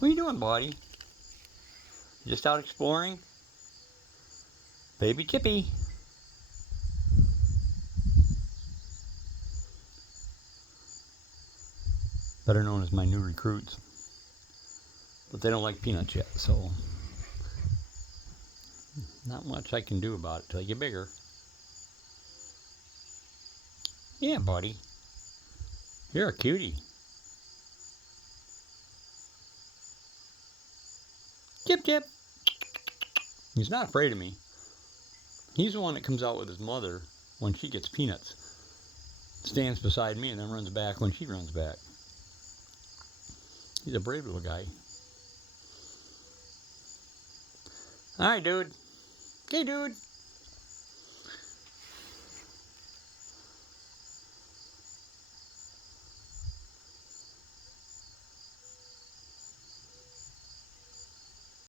What are you doing, buddy? Just out exploring? Baby Chippy. Better known as my new recruits. But they don't like peanuts yet, so not much I can do about it till they get bigger. Yeah, buddy. You're a cutie. Chip Chip. He's not afraid of me. He's the one that comes out with his mother when she gets peanuts. Stands beside me and then runs back when she runs back. He's a brave little guy. Alright, dude. Okay, dude.